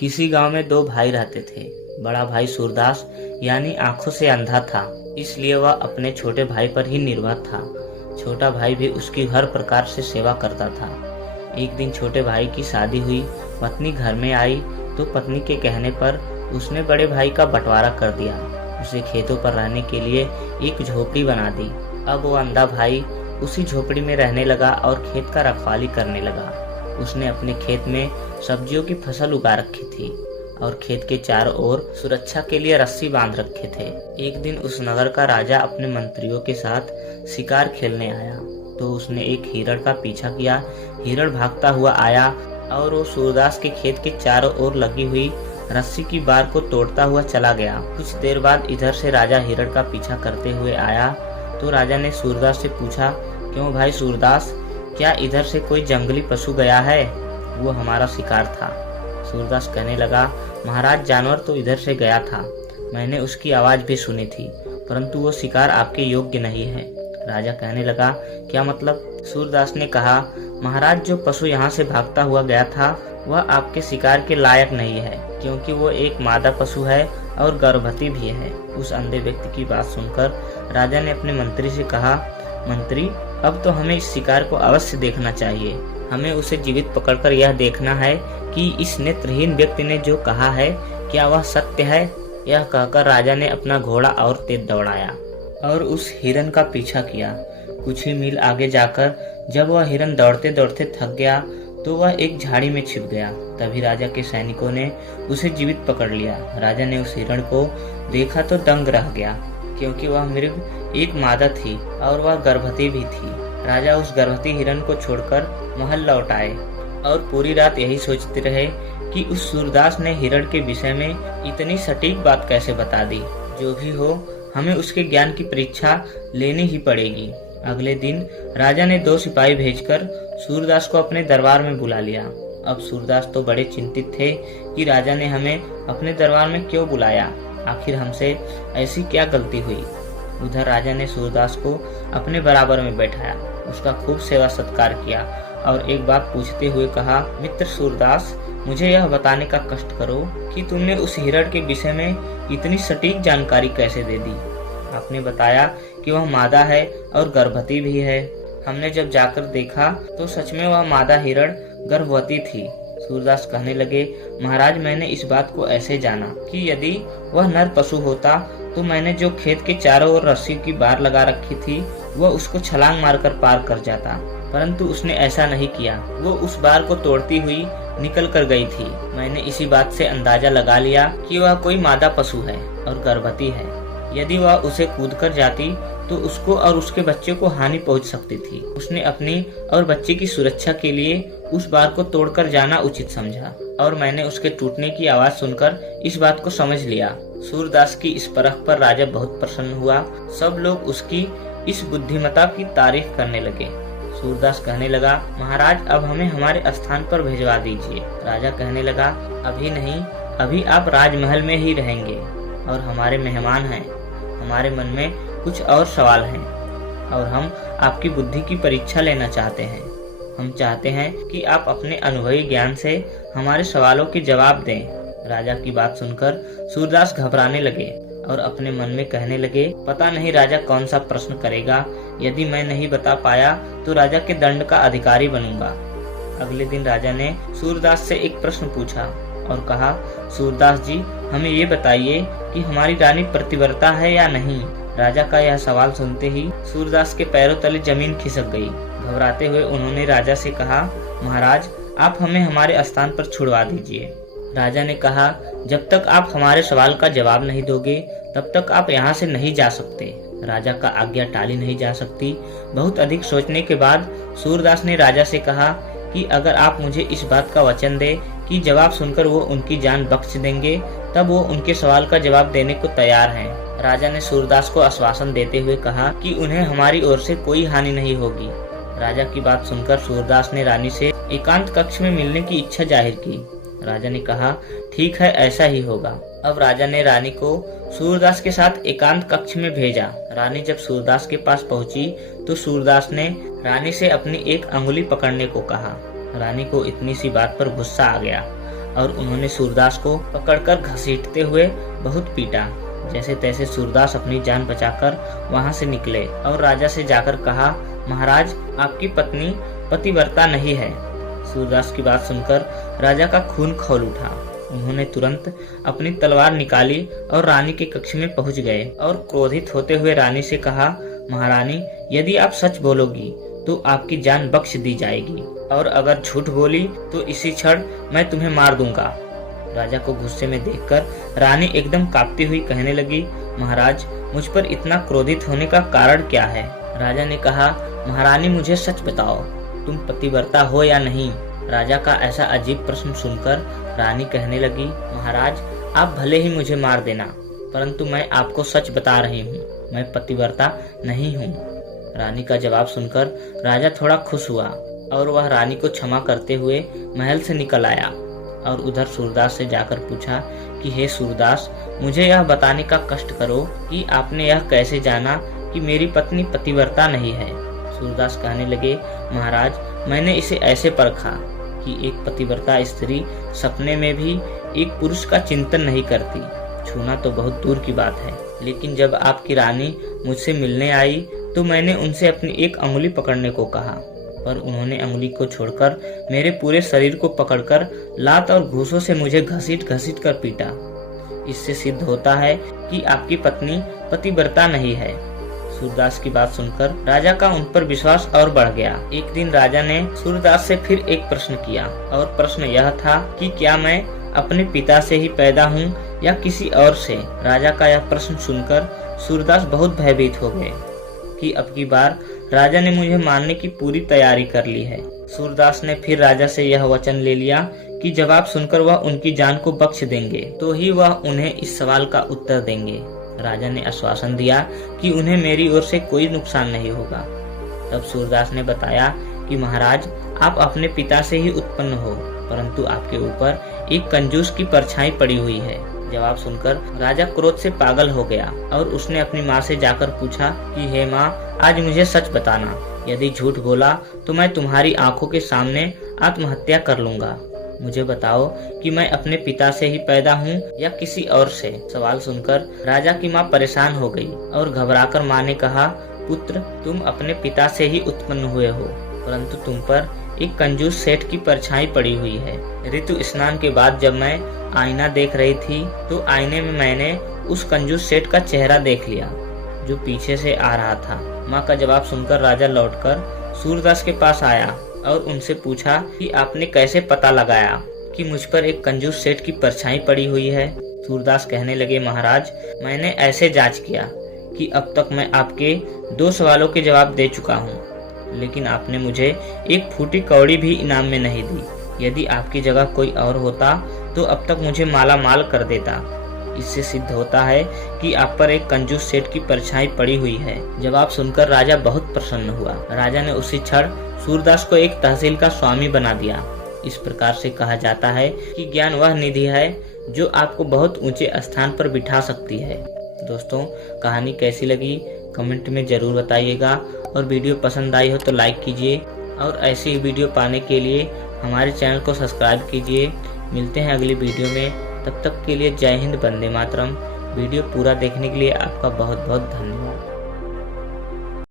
किसी गांव में दो भाई रहते थे। बड़ा भाई सूरदास यानी आंखों से अंधा था, इसलिए वह अपने छोटे भाई पर ही निर्भर था। छोटा भाई भी उसकी हर प्रकार से सेवा करता था। एक दिन छोटे भाई की शादी हुई, पत्नी घर में आई तो पत्नी के कहने पर उसने बड़े भाई का बंटवारा कर दिया। उसे खेतों पर रहने के लिए एक झोपड़ी बना दी। अब वो अंधा भाई उसी झोपड़ी में रहने लगा और खेत का रखवाली करने लगा। उसने अपने खेत में सब्जियों की फसल उगा रखी थी और खेत के चारों ओर सुरक्षा के लिए रस्सी बांध रखे थे। एक दिन उस नगर का राजा अपने मंत्रियों के साथ शिकार खेलने आया तो उसने एक हिरण का पीछा किया। हिरण भागता हुआ आया और वो सूरदास के खेत के चारों ओर लगी हुई रस्सी की बार को तोड़ता हुआ चला गया। कुछ देर बाद इधर से राजा हिरण का पीछा करते हुए आया तो राजा ने सूरदास से पूछा, क्यों भाई सूरदास, क्या इधर से कोई जंगली पशु गया है? वो हमारा शिकार था। सूरदास कहने लगा, महाराज जानवर तो इधर से गया था, मैंने उसकी आवाज भी सुनी थी, परंतु वो शिकार आपके योग्य नहीं है। राजा कहने लगा, क्या मतलब? सूरदास ने कहा, महाराज जो पशु यहाँ से भागता हुआ गया था वह आपके शिकार के लायक नहीं है, क्योंकि वो एक मादा पशु है और गर्भवती भी है। उस अंधे व्यक्ति की बात सुनकर राजा ने अपने मंत्री से कहा, मंत्री, अब तो हमें इस शिकार को अवश्य देखना चाहिए। हमें उसे जीवित पकड़कर यह देखना है कि इस नेत्रहीन व्यक्ति ने जो कहा है क्या वह सत्य है। यह कहकर राजा ने अपना घोड़ा और तेज दौड़ाया और उस हिरण का पीछा किया। कुछ ही मील आगे जाकर जब वह हिरण दौड़ते दौड़ते थक गया तो वह एक झाड़ी में छिप गया। तभी राजा के सैनिकों ने उसे जीवित पकड़ लिया। राजा ने उस हिरण को देखा तो दंग रह गया, क्योंकि वह मृग एक मादा थी और वह गर्भवती भी थी। राजा उस गर्भवती हिरण को छोड़कर महल लौट आए और पूरी रात यही सोचते रहे कि उस सूरदास ने हिरण के विषय में इतनी सटीक बात कैसे बता दी। जो भी हो, हमें उसके ज्ञान की परीक्षा लेनी ही पड़ेगी। अगले दिन राजा ने 2 सिपाही भेजकर सूरदास को अपने दरबार में बुला लिया। अब सूरदास तो बड़े चिंतित थे कि राजा ने हमें अपने दरबार में क्यों बुलाया, आखिर हमसे ऐसी क्या गलती हुई। उधर राजा ने सूरदास को अपने बराबर में बैठाया, उसका खूब सेवा सत्कार किया और एक बात पूछते हुए कहा, मित्र सूरदास, मुझे यह बताने का कष्ट करो कि तुमने उस हिरण के विषय में इतनी सटीक जानकारी कैसे दे दी। आपने बताया कि वह मादा है और गर्भवती भी है। हमने जब जाकर देखा तो सच में वह मादा हिरण गर्भवती थी। सूरदास कहने लगे, महाराज, मैंने इस बात को ऐसे जाना कि यदि वह नर पशु होता तो मैंने जो खेत के चारों ओर रस्सी की बार लगा रखी थी वह उसको छलांग मारकर पार कर जाता, परंतु उसने ऐसा नहीं किया। वो उस बार को तोड़ती हुई निकल कर गई थी। मैंने इसी बात से अंदाजा लगा लिया कि वह कोई मादा पशु है और गर्भवती है। यदि वह उसे कूद कर जाती तो उसको और उसके बच्चे को हानि पहुंच सकती थी। उसने अपनी और बच्चे की सुरक्षा के लिए उस बार को तोड़कर जाना उचित समझा और मैंने उसके टूटने की आवाज सुनकर इस बात को समझ लिया। सूरदास की इस परख पर राजा बहुत प्रसन्न हुआ। सब लोग उसकी इस बुद्धिमत्ता की तारीफ करने लगे। सूरदास कहने लगा, महाराज, अब हमें हमारे स्थान पर भिजवा दीजिए। राजा कहने लगा, अभी नहीं, अभी आप राजमहल में ही रहेंगे और हमारे मेहमान हैं। हमारे मन में कुछ और सवाल हैं और हम आपकी बुद्धि की परीक्षा लेना चाहते हैं। हम चाहते हैं कि आप अपने अनुभवी ज्ञान से हमारे सवालों के जवाब दें। राजा की बात सुनकर सूरदास घबराने लगे और अपने मन में कहने लगे, पता नहीं राजा कौन सा प्रश्न करेगा। यदि मैं नहीं बता पाया तो राजा के दंड का अधिकारी बनूंगा। अगले दिन राजा ने सूरदास से एक प्रश्न पूछा और कहा, सूरदास जी, हमें ये बताइए कि हमारी रानी प्रतिव्रता है या नहीं। राजा का यह सवाल सुनते ही सूरदास के पैरों तले जमीन खिसक गई। घबराते हुए उन्होंने राजा से कहा, महाराज, आप हमें हमारे स्थान पर छुड़वा दीजिए। राजा ने कहा, जब तक आप हमारे सवाल का जवाब नहीं दोगे तब तक आप यहाँ से नहीं जा सकते। राजा का आज्ञा टाली नहीं जा सकती। बहुत अधिक सोचने के बाद सूरदास ने राजा से कहा कि अगर आप मुझे इस बात का वचन दे कि जवाब सुनकर वो उनकी जान बख्श देंगे, तब वो उनके सवाल का जवाब देने को तैयार हैं। राजा ने सूरदास को आश्वासन देते हुए कहा कि उन्हें हमारी ओर से कोई हानि नहीं होगी। राजा की बात सुनकर सूरदास ने रानी से एकांत कक्ष में मिलने की इच्छा जाहिर की। राजा ने कहा, ठीक है, ऐसा ही होगा। अब राजा ने रानी को सूरदास के साथ एकांत कक्ष में भेजा। रानी जब सूरदास के पास पहुंची तो सूरदास ने रानी से अपनी एक अंगुली पकड़ने को कहा। रानी को इतनी सी बात पर गुस्सा आ गया। और उन्होंने सूरदास को पकड़कर घसीटते हुए बहुत पीटा। जैसे तैसे सूरदास अपनी जान बचाकर वहां से निकले और राजा से जाकर कहा, महाराज, आपकी पत्नी पतिव्रता नहीं है। सूरदास की बात सुनकर राजा का खून खौल उठा। उन्होंने तुरंत अपनी तलवार निकाली और रानी के कक्ष में पहुंच गए और क्रोधित होते हुए रानी से कहा, महारानी, यदि आप सच बोलोगी तो आपकी जान बख्श दी जाएगी, और अगर झूठ बोली तो इसी क्षण मैं तुम्हें मार दूंगा। राजा को गुस्से में देखकर रानी एकदम कांपती हुई कहने लगी, महाराज, मुझ पर इतना क्रोधित होने का कारण क्या है? राजा ने कहा, महारानी, मुझे सच बताओ, तुम पतिव्रता हो या नहीं? राजा का ऐसा अजीब प्रश्न सुनकर रानी कहने लगी, महाराज, आप भले ही मुझे मार देना, परंतु मैं आपको सच बता रही हूँ, मैं पतिव्रता नहीं हूँ। रानी का जवाब सुनकर राजा थोड़ा खुश हुआ और वह रानी को क्षमा करते हुए महल से निकल आया और उधर सूरदास से जाकर पूछा कि हे सूरदास, मुझे यह बताने का कष्ट करो कि आपने यह कैसे जाना कि मेरी पत्नी पतिव्रता नहीं है। सूरदास कहने लगे, महाराज, मैंने इसे ऐसे परखा कि एक पतिव्रता स्त्री सपने में भी एक पुरुष का चिंतन नहीं करती, छूना तो बहुत दूर की बात है। लेकिन जब आपकी रानी मुझसे मिलने आई तो मैंने उनसे अपनी एक अंगुली पकड़ने को कहा, पर उन्होंने अंगुली को छोड़कर मेरे पूरे शरीर को पकड़कर लात और घूंसों से मुझे घसीट घसीट कर पीटा। इससे सिद्ध होता है कि आपकी पत्नी पतिव्रता नहीं है। सूरदास की बात सुनकर राजा का उन पर विश्वास और बढ़ गया। एक दिन राजा ने सूरदास से फिर एक प्रश्न किया और प्रश्न यह था कि क्या मैं अपने पिता से ही पैदा हूँ या किसी और से? राजा का यह प्रश्न सुनकर सूरदास बहुत भयभीत हो गए कि अब की बार राजा ने मुझे मारने की पूरी तैयारी कर ली है। सूरदास ने फिर राजा से यह वचन ले लिया कि जवाब सुनकर वह उनकी जान को बख्श देंगे तो ही वह उन्हें इस सवाल का उत्तर देंगे। राजा ने आश्वासन दिया कि उन्हें मेरी ओर से कोई नुकसान नहीं होगा। तब सूरदास ने बताया कि महाराज, आप अपने पिता से ही उत्पन्न हो, परंतु आपके ऊपर एक कंजूस की परछाई पड़ी हुई है। जवाब सुनकर राजा क्रोध से पागल हो गया और उसने अपनी माँ से जाकर पूछा कि हे माँ, आज मुझे सच बताना, यदि झूठ बोला तो मैं तुम्हारी आंखों के सामने आत्महत्या कर लूंगा। मुझे बताओ कि मैं अपने पिता से ही पैदा हूँ या किसी और से? सवाल सुनकर राजा की माँ परेशान हो गई और घबराकर माँ ने कहा, पुत्र, तुम अपने पिता से ही उत्पन्न हुए हो, परंतु तुम पर एक कंजूस सेठ की परछाई पड़ी हुई है। ऋतु स्नान के बाद जब मैं आईना देख रही थी तो आईने में मैंने उस कंजूस सेठ का चेहरा देख लिया जो पीछे से आ रहा था। माँ का जवाब सुनकर राजा लौटकर सूरदास के पास आया और उनसे पूछा कि आपने कैसे पता लगाया कि मुझ पर एक कंजूस सेठ की परछाई पड़ी हुई है? सूरदास कहने लगे, महाराज, मैंने ऐसे जांच किया कि अब तक मैं आपके 2 सवालों के जवाब दे चुका हूँ, लेकिन आपने मुझे एक फूटी कौड़ी भी इनाम में नहीं दी। यदि आपकी जगह कोई और होता तो अब तक मुझे माला माल कर देता। इससे सिद्ध होता है कि आप पर एक कंजूस सेठ की परछाई पड़ी हुई है। जवाब सुनकर राजा बहुत प्रसन्न हुआ। राजा ने उसी क्षण सूरदास को एक तहसील का स्वामी बना दिया। इस प्रकार से कहा जाता है कि ज्ञान वह निधि है जो आपको बहुत ऊंचे स्थान पर बिठा सकती है। दोस्तों, कहानी कैसी लगी कमेंट में जरूर बताइएगा, और वीडियो पसंद आई हो तो लाइक कीजिए, और ऐसी ही वीडियो पाने के लिए हमारे चैनल को सब्सक्राइब कीजिए। मिलते हैं अगली वीडियो में, तब तक के लिए जय हिंद, वंदे मातरम। वीडियो पूरा देखने के लिए आपका बहुत बहुत धन्यवाद।